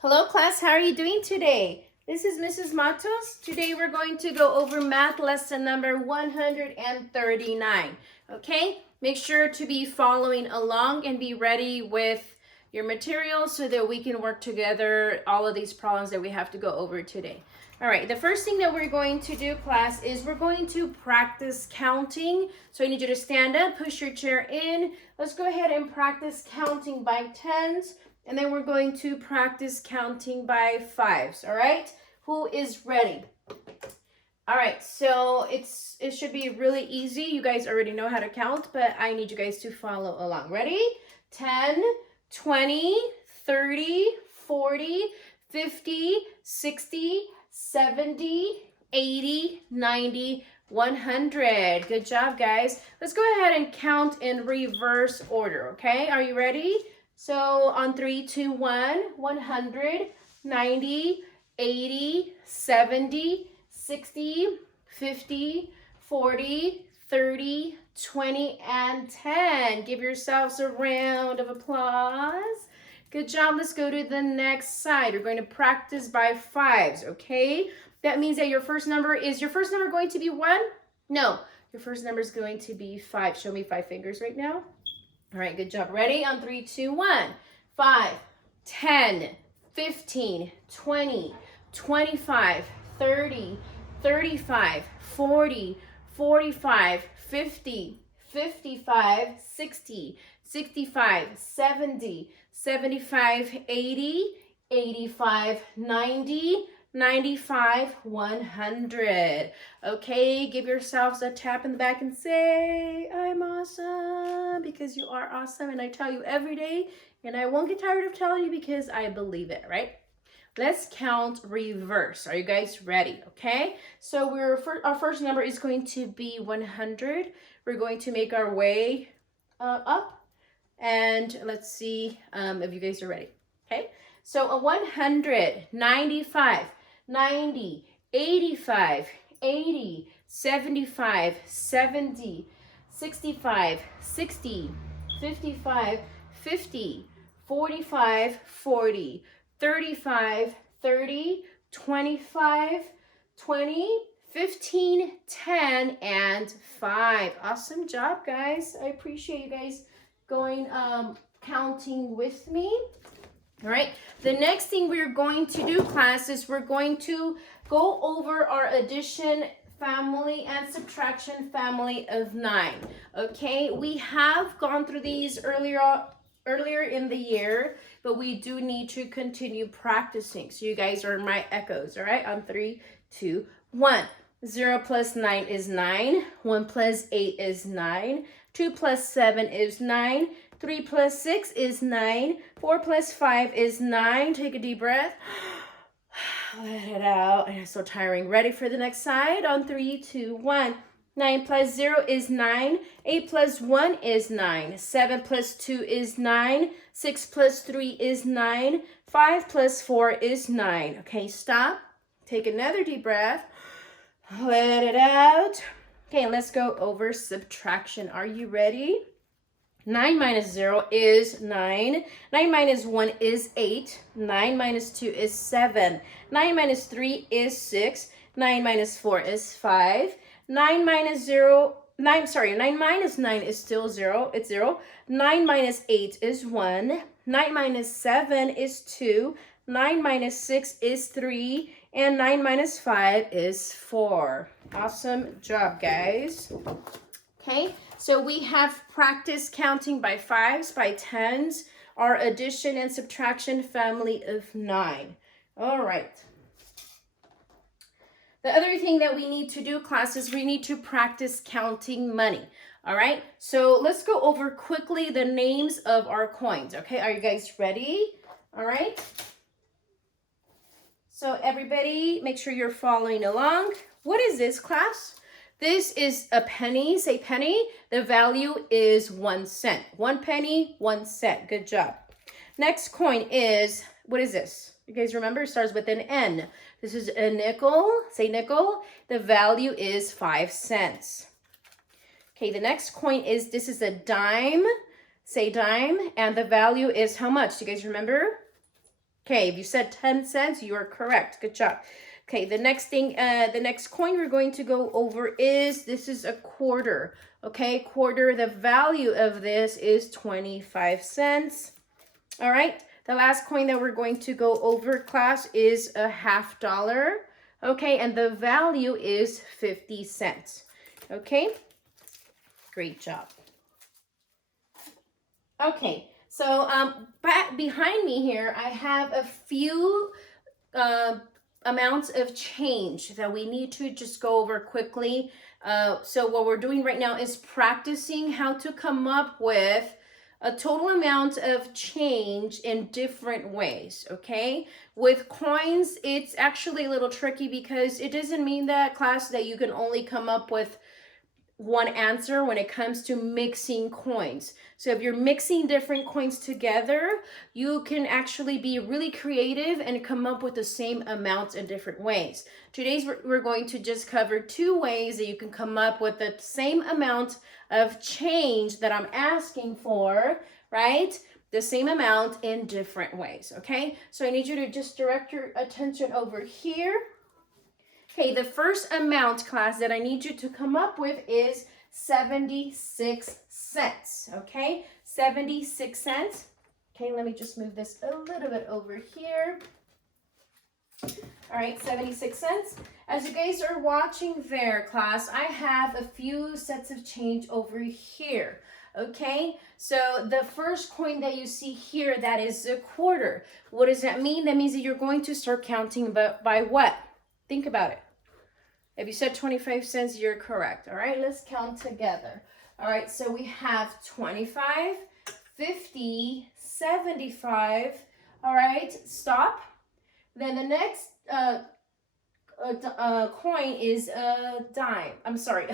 Hello class, how are you doing today? This is Mrs. Matos. Today we're going to go over math lesson number 139. Okay, make sure to be following along and be ready with your materials so that we can work together all of these problems that we have to go over today. All right, the first thing that we're going to do, class, is we're going to practice counting. So I need you to stand up, push your chair in. Let's go ahead and practice counting by tens. And then we're going to practice counting by fives, all right? Who is ready? All right, so it should be really easy. You guys already know how to count, but I need you guys to follow along. Ready? 10, 20, 30, 40, 50, 60, 70, 80, 90, 100. Good job, guys. Let's go ahead and count in reverse order, okay? Are you ready? So on 3, 2, 1, 100, 90, 80, 70, 60, 50, 40, 30, 20, and 10. Give yourselves a round of applause. Good job. Let's go to the next side. We're going to practice by fives, okay? That means that your first number going to be 1? No, your first number is going to be 5. Show me 5 fingers right now. All right, good job. Ready? On 3, 2, 1. 5, 10, 15, 20, 25, 30, 35, 40, 45, 50, 55, 60, 65, 70, 75, 80, 85, 90, 95, 100. Okay, give yourselves a tap in the back and say, I'm awesome, because you are awesome, and I tell you every day, and I won't get tired of telling you because I believe it, right? Let's count reverse. Are you guys ready? Okay, so our first number is going to be 100. We're going to make our way up, and let's see if you guys are ready. Okay, so a 100, 95, 90, 85, 80, 75, 70, 65, 60, 55, 50, 45, 40, 35, 30, 25, 20, 15, 10, and 5. Awesome job, guys. I appreciate you guys going counting with me. All right, the next thing we're going to do, class, is we're going to go over our addition family and subtraction family of 9. Okay, we have gone through these earlier in the year, but we do need to continue practicing. So you guys are my echoes, all right? On 3, 2, 1. 0 plus 9 is 9. 1 plus 8 is 9. 2 plus 7 is 9. 3 plus 6 is 9. 4 plus 5 is 9. Take a deep breath. Let it out. It's so tiring. Ready for the next side? On 3, 2, 1. 9 plus 0 is 9. 8 plus 1 is 9. 7 plus 2 is 9. 6 plus 3 is 9. 5 plus 4 is 9. Okay, stop. Take another deep breath. Let it out. Okay, let's go over subtraction. Are you ready? 9 minus 0 is 9. 9 minus 1 is 8. 9 minus 2 is 7. 9 minus 3 is 6. 9 minus 4 is 5. 9 minus 9 is still 0. It's 0. 9 minus 8 is 1. 9 minus 7 is 2. 9 minus 6 is 3. And 9 minus 5 is 4. Awesome job, guys. Okay, so we have practiced counting by fives, by tens, our addition and subtraction family of 9. All right. The other thing that we need to do, class, is we need to practice counting money. All right, so let's go over quickly the names of our coins. Okay, are you guys ready? All right. So everybody, make sure you're following along. What is this, class? This is a penny. Say penny. The value is 1 cent. 1 penny, 1 cent. Good job. Next coin is, what is this? You guys remember? It starts with an N. This is a nickel. Say nickel. The value is 5 cents. Okay, the next coin is, this is a dime. Say dime. And the value is how much? Do you guys remember? Okay, if you said 10 cents, you are correct. Good job. Okay, the next coin we're going to go over is, this is a quarter. Okay, quarter, the value of this is 25 cents. All right, the last coin that we're going to go over, class, is a $50. Okay, and the value is 50 cents. Okay, great job. Okay, so back behind me here, I have a few amounts of change that we need to just go over quickly. So what we're doing right now is practicing how to come up with a total amount of change in different ways, okay? With coins, it's actually a little tricky because it doesn't mean that, class, that you can only come up with one answer when it comes to mixing coins. So if you're mixing different coins together, you can actually be really creative and come up with the same amounts in different ways. Today's we're going to just cover two ways that you can come up with the same amount of change that I'm asking for, right? The same amount in different ways, okay? So I need you to just direct your attention over here. Okay, the first amount, class, that I need you to come up with is 76 cents, okay? 76 cents. Okay, let me just move this a little bit over here. All right, 76 cents. As you guys are watching there, class, I have a few sets of change over here, okay? So the first coin that you see here, that is a quarter. What does that mean? That means that you're going to start counting by what? Think about it. If you said 25 cents, you're correct. All right, let's count together. All right, so we have 25, 50, 75. All right, stop. Then the next coin is a dime. I'm sorry,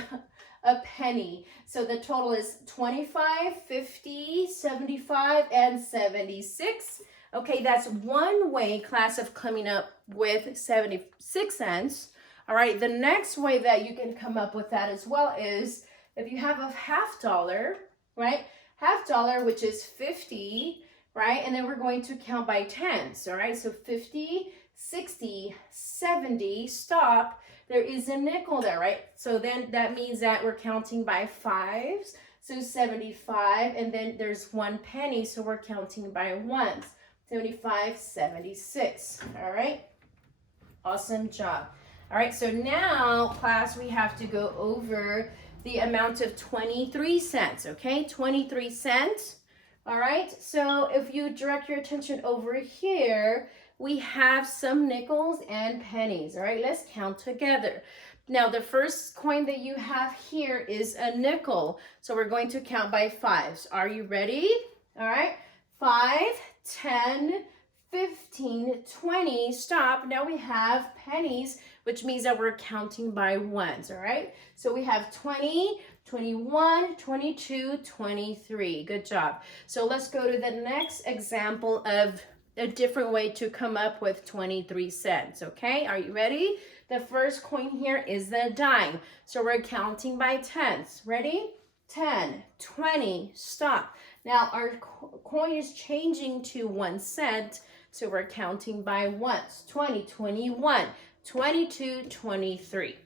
a penny. So the total is 25, 50, 75, and 76. Okay, that's one way, class, of coming up with 76 cents. All right, the next way that you can come up with that as well is if you have a $50, right? $50, which is 50, right? And then we're going to count by tens, all right? So 50, 60, 70, stop. There is a nickel there, right? So then that means that we're counting by fives. So 75, and then there's one penny, so we're counting by ones. 75, 76, all right? Awesome job. All right, so now, class, we have to go over the amount of 23 cents, okay? 23 cents, all right? So if you direct your attention over here, we have some nickels and pennies, all right? Let's count together. Now, the first coin that you have here is a nickel, so we're going to count by fives. Are you ready? All right, 5, 10, 15, 20, stop. Now we have pennies, which means that we're counting by ones, all right? So we have 20, 21, 22, 23. Good job. So let's go to the next example of a different way to come up with 23 cents, okay? Are you ready? The first coin here is the dime. So we're counting by tens. Ready? 10, 20, stop. Now our coin is changing to 1 cent, so we're counting by ones. 20, 21, 22, 23.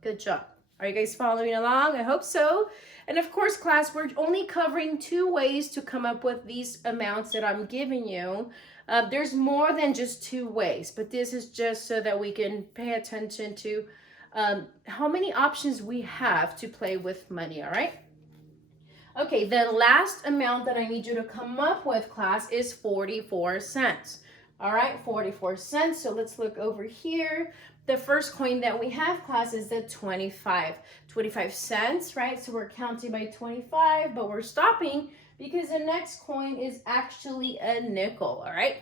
Good job. Are you guys following along? I hope so. And of course, class, we're only covering two ways to come up with these amounts that I'm giving you. There's more than just two ways, but this is just so that we can pay attention to how many options we have to play with money, all right? Okay, the last amount that I need you to come up with, class, is 44 cents. All right, 44 cents. So let's look over here. The first coin that we have, class, is the 25 cents, right? So we're counting by 25, but we're stopping because the next coin is actually a nickel, all right?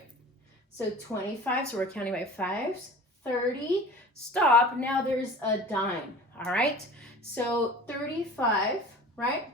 So 25, so we're counting by fives. 30, stop. Now there's a dime, all right? So 35, right?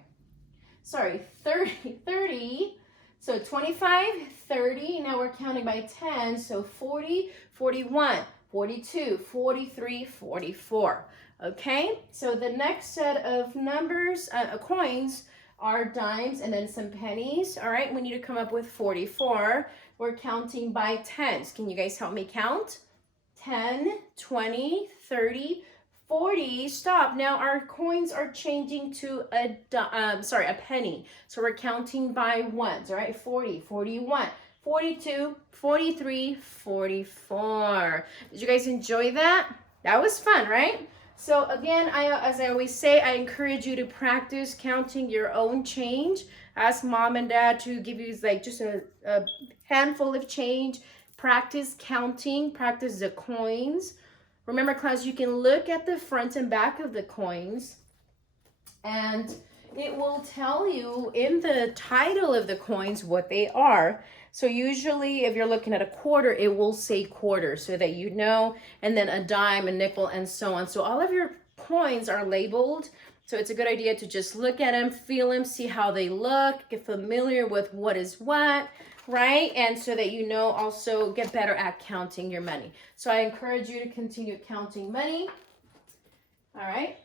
Sorry, 30. So 25, 30, now we're counting by 10, so 40, 41, 42, 43, 44, okay? So the next set of numbers, coins, our dimes and then some pennies. All right, we need to come up with 44. We're counting by tens. Can you guys help me count? 10, 20, 30, 40. Stop. Now our coins are changing to a penny. So we're counting by ones, all right? 40, 41, 42, 43, 44. Did you guys enjoy that? That was fun, right? So again, as I always say, I encourage you to practice counting your own change. Ask mom and dad to give you like just a handful of change. Practice counting, practice the coins. Remember, class, you can look at the front and back of the coins and it will tell you in the title of the coins what they are. So usually if you're looking at a quarter, it will say quarter so that you know, and then a dime, a nickel, and so on. So all of your coins are labeled. So it's a good idea to just look at them, feel them, see how they look, get familiar with what is what, right? And so that you know, also get better at counting your money. So I encourage you to continue counting money. All right.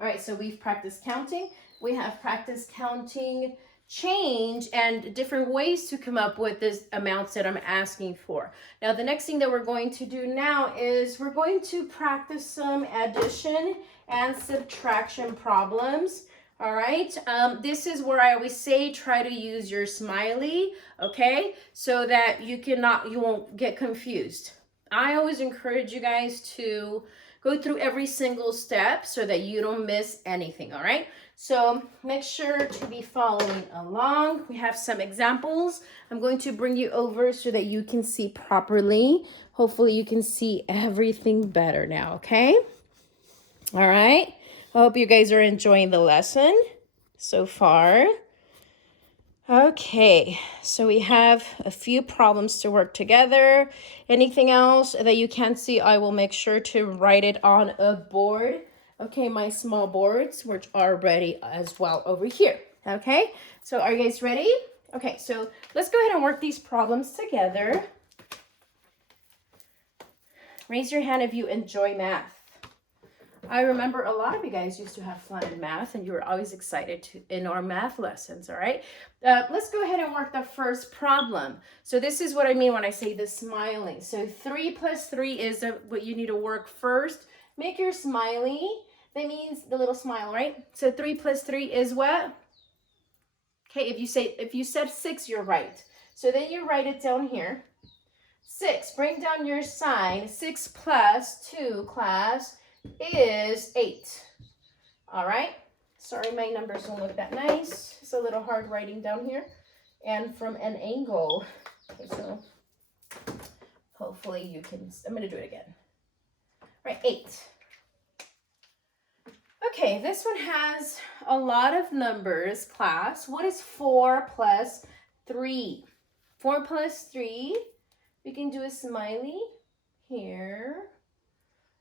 All right, so we've practiced counting. We have practiced counting change and different ways to come up with this amounts that I'm asking for. Now, the next thing that we're going to do now is we're going to practice some addition and subtraction problems. All right, this is where I always say try to use your smiley, okay, so that you won't get confused. I always encourage you guys to go through every single step so that you don't miss anything, all right? So make sure to be following along. We have some examples. I'm going to bring you over so that you can see properly. Hopefully you can see everything better now, okay? All right. I hope you guys are enjoying the lesson so far. Okay, so we have a few problems to work together. Anything else that you can't see, I will make sure to write it on a board. Okay, my small boards, which are ready as well over here. Okay, so are you guys ready? Okay, so let's go ahead and work these problems together. Raise your hand if you enjoy math. I remember a lot of you guys used to have fun in math and you were always excited in our math lessons, all right? Let's go ahead and work the first problem. So this is what I mean when I say the smiling. So 3 plus 3 is what you need to work first. Make your smiley. That means the little smile, right? So 3 plus 3 is what? Okay, if you said 6, you're right. So then you write it down here. 6, bring down your sign. 6 plus 2, class, is 8. All right. Sorry, my numbers don't look that nice. It's a little hard writing down here. And from an angle. Okay, so hopefully you can, I'm going to do it again. All right, 8. Okay, this one has a lot of numbers, class. What is 4 plus 3? 4 plus 3, we can do a smiley here.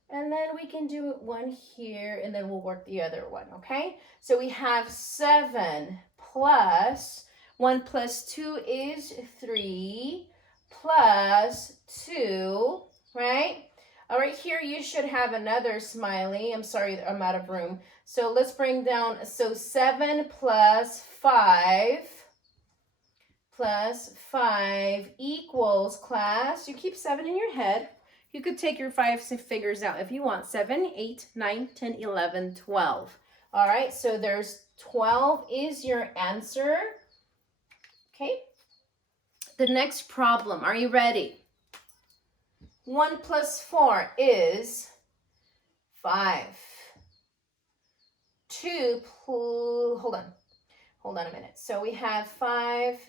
And then we can do one here, and then we'll work the other one, okay? So we have 7 plus 1 plus 2 is 3 plus 2, right? All right, here you should have another smiley. I'm sorry, I'm out of room. So let's bring down, so 7 plus 5 equals, class, you keep 7 in your head. You could take your 5 figures out if you want. 7, 8, 9, 10, 11, 12. All right, so there's 12 is your answer. Okay. The next problem, are you ready? 1 plus 4 is 5. 2, hold on a minute. So we have 5.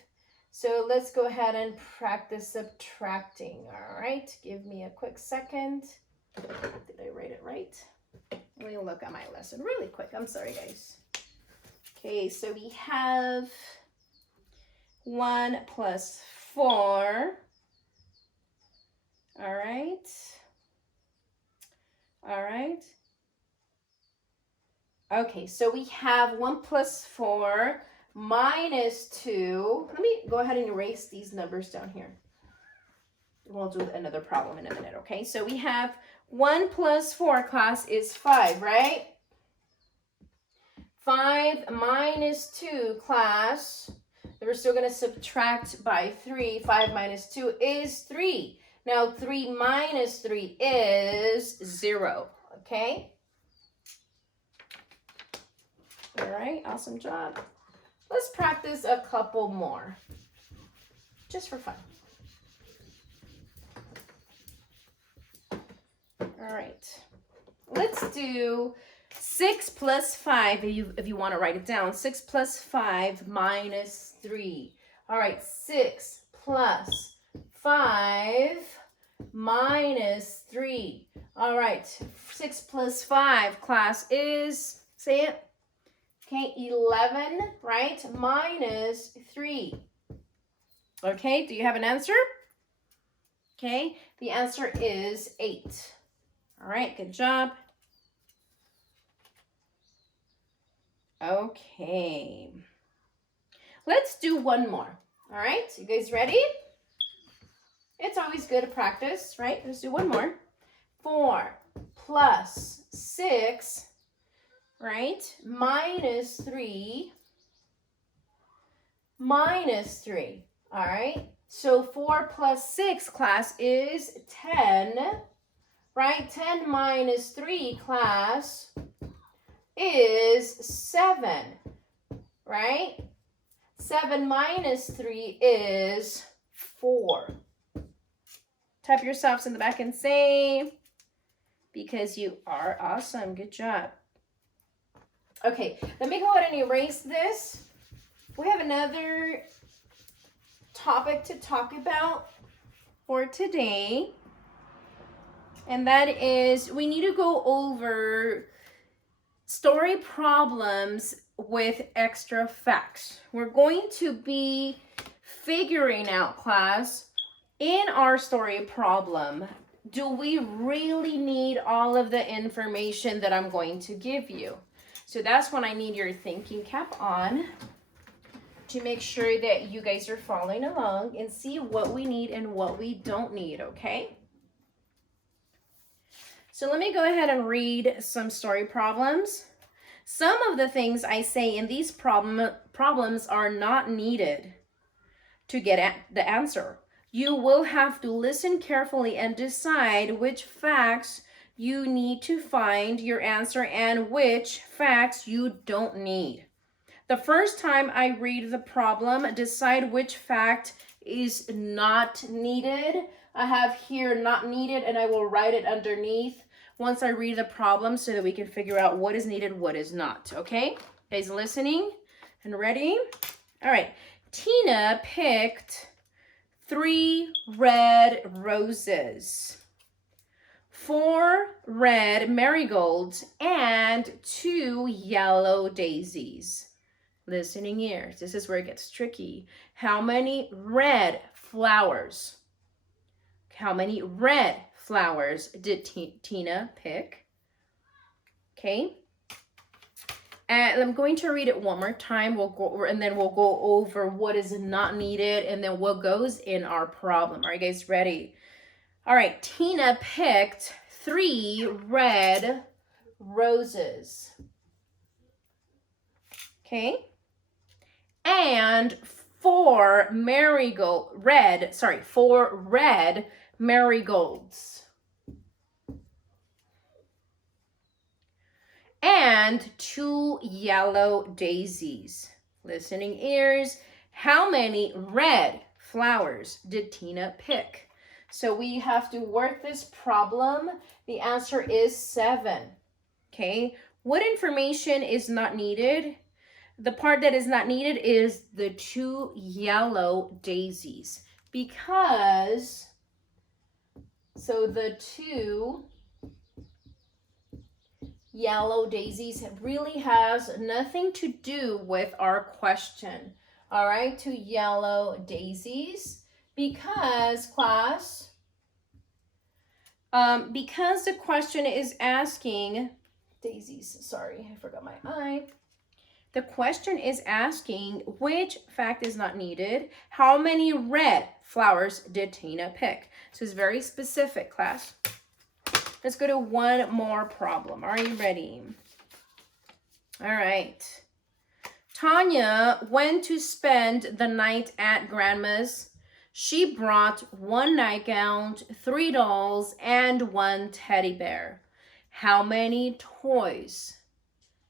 So let's go ahead and practice subtracting, all right? Give me a quick second. Did I write it right? Let me look at my lesson really quick. I'm sorry, guys. Okay, so we have 1 plus 4. All right. All right. Okay, so we have 1 plus 4 minus 2. Let me go ahead and erase these numbers down here. We'll do another problem in a minute, okay? So we have 1 plus 4, class, is 5, right? 5 minus 2, class. We're still going to subtract by 3. 5 minus 2 is 3. Now 3 minus 3 is 0. Okay? All right, awesome job. Let's practice a couple more, just for fun. All right, let's do 6 plus 5, if you want to write it down. 6 plus 5 minus 3. All right, 6 plus 5 minus 3. All right, 6 plus 5, class, is, say it. Okay, 11, right, minus 3. Okay, do you have an answer? Okay, the answer is 8. All right, good job. Okay, let's do one more. All right, you guys ready? It's always good to practice, right? Let's do one more. 4 plus 6, right, minus 3, minus 3. All right, so 4 plus 6, class, is 10, right? 10 minus 3, class, is 7, right? 7 minus 3 is 4. Tap yourselves in the back and say, because you are awesome. Good job. Okay, let me go ahead and erase this. We have another topic to talk about for today, and that is we need to go over story problems with extra facts. We're going to be figuring out, class, in our story problem, do we really need all of the information that I'm going to give you? So that's when I need your thinking cap on to make sure that you guys are following along and see what we need and what we don't need, okay? So let me go ahead and read some story problems. Some of the things I say in these problems are not needed to get at the answer. You will have to listen carefully and decide which facts you need to find your answer and which facts you don't need. The first time I read the problem, decide which fact is not needed. I have here not needed, and I will write it underneath once I read the problem so that we can figure out what is needed, what is not. Okay? Guys listening and ready? All right. Tina picked 3 red roses, 4 red marigolds, and 2 yellow daisies. Listening ears. This is where it gets tricky. How many red flowers? How many red flowers did Tina pick? Okay. And I'm going to read it one more time. We'll go and then we'll go over what is not needed and then what goes in our problem. Are you guys ready? All right. Tina picked 3 red roses. Okay. And 4 red marigolds. And 2 yellow daisies. Listening ears, how many red flowers did Tina pick? So we have to work this problem. The answer is 7. Okay, what information is not needed? The part that is not needed is the 2 yellow daisies, because so the 2 yellow daisies really has nothing to do with our question. All right, 2 yellow daisies, because class, because the question is asking daisies. Sorry, I forgot my eye. The question is asking which fact is not needed. How many red flowers did Tina pick? So it's very specific, class. Let's go to one more problem. Are you ready? All right. Tanya went to spend the night at Grandma's. She brought 1 nightgown, 3 dolls, and 1 teddy bear. How many toys?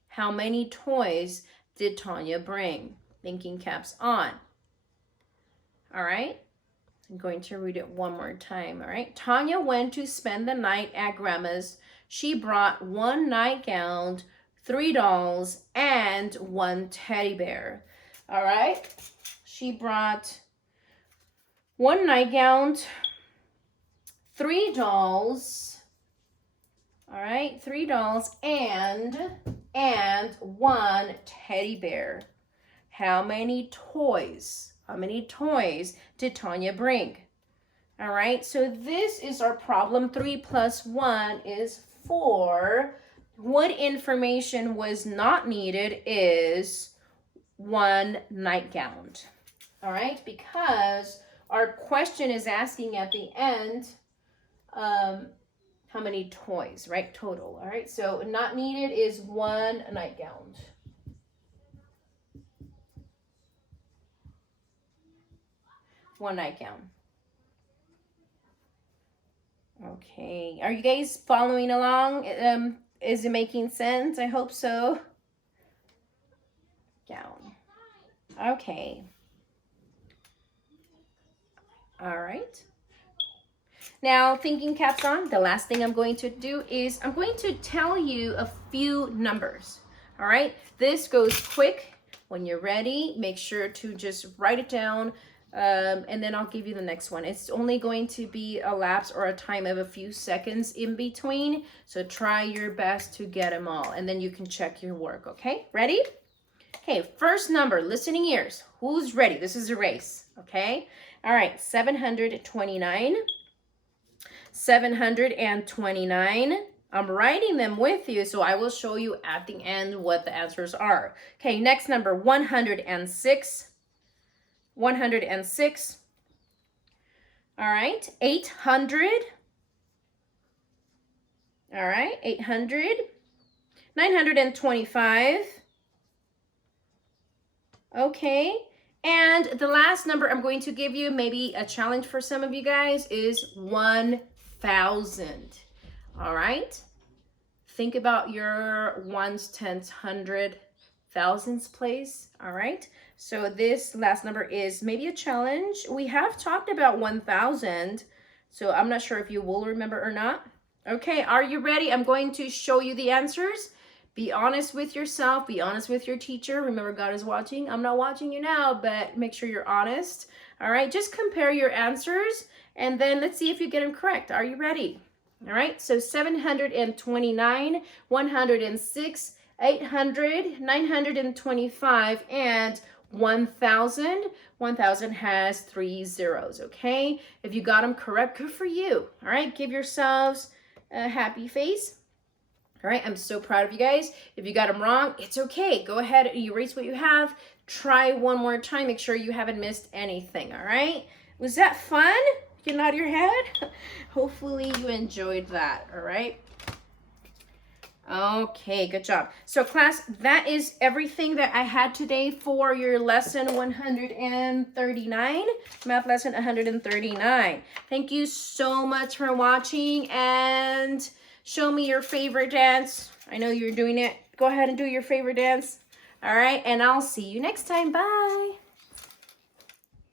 How many toys did Tanya bring? Thinking caps on. All right. I'm going to read it one more time. All right. Tanya went to spend the night at Grandma's. She brought 1 nightgown, 3 dolls, and 1 teddy bear. All right. She brought 1 nightgown, 3 dolls. All right, 3 dolls and 1 teddy bear. How many toys? How many toys did Tanya bring? All right, so this is our problem. 3 plus 1 is 4. What information was not needed is 1 nightgown. All right, because our question is asking at the end how many toys, right? Total. All right, so not needed is 1 nightgown. One nightgown. Okay, are you guys following along? Is it making sense? I hope so. Gown. Okay. All right. Now, thinking caps on, the last thing I'm going to do is I'm going to tell you a few numbers. All right. This goes quick. When you're ready, make sure to just write it down. And then I'll give you the next one. It's only going to be a lapse or a time of a few seconds in between. So try your best to get them all. And then you can check your work, okay? Ready? Okay, first number, listening ears. Who's ready? This is a race, okay? All right, 729. 729. I'm writing them with you, so I will show you at the end what the answers are. Okay, next number, 106. 106. All right, 800. All right, 800. 925. Okay, and the last number I'm going to give you, maybe a challenge for some of you guys, is 1,000. All right, think about your ones, tens, hundred, thousands place. All right, so this last number is maybe a challenge. We have talked about 1,000, so I'm not sure if you will remember or not. Okay, are you ready? I'm going to show you the answers. Be honest with yourself. Be honest with your teacher. Remember, God is watching. I'm not watching you now, but make sure you're honest. All right, just compare your answers, and then let's see if you get them correct. Are you ready? All right, so 729, 106, 800, 925, and 1,000. 1,000 has 3 zeros, okay? If you got them correct, good for you. All right, give yourselves a happy face. All right, I'm so proud of you guys. If you got them wrong, it's okay. Go ahead and erase what you have. Try one more time. Make sure you haven't missed anything, all right? Was that fun? You can nod your head? Hopefully you enjoyed that, all right? Okay, good job. So class, that is everything that I had today for your lesson 139, math lesson 139. Thank you so much for watching, and show me your favorite dance. I know you're doing it. Go ahead and do your favorite dance. All right, and I'll see you next time. Bye.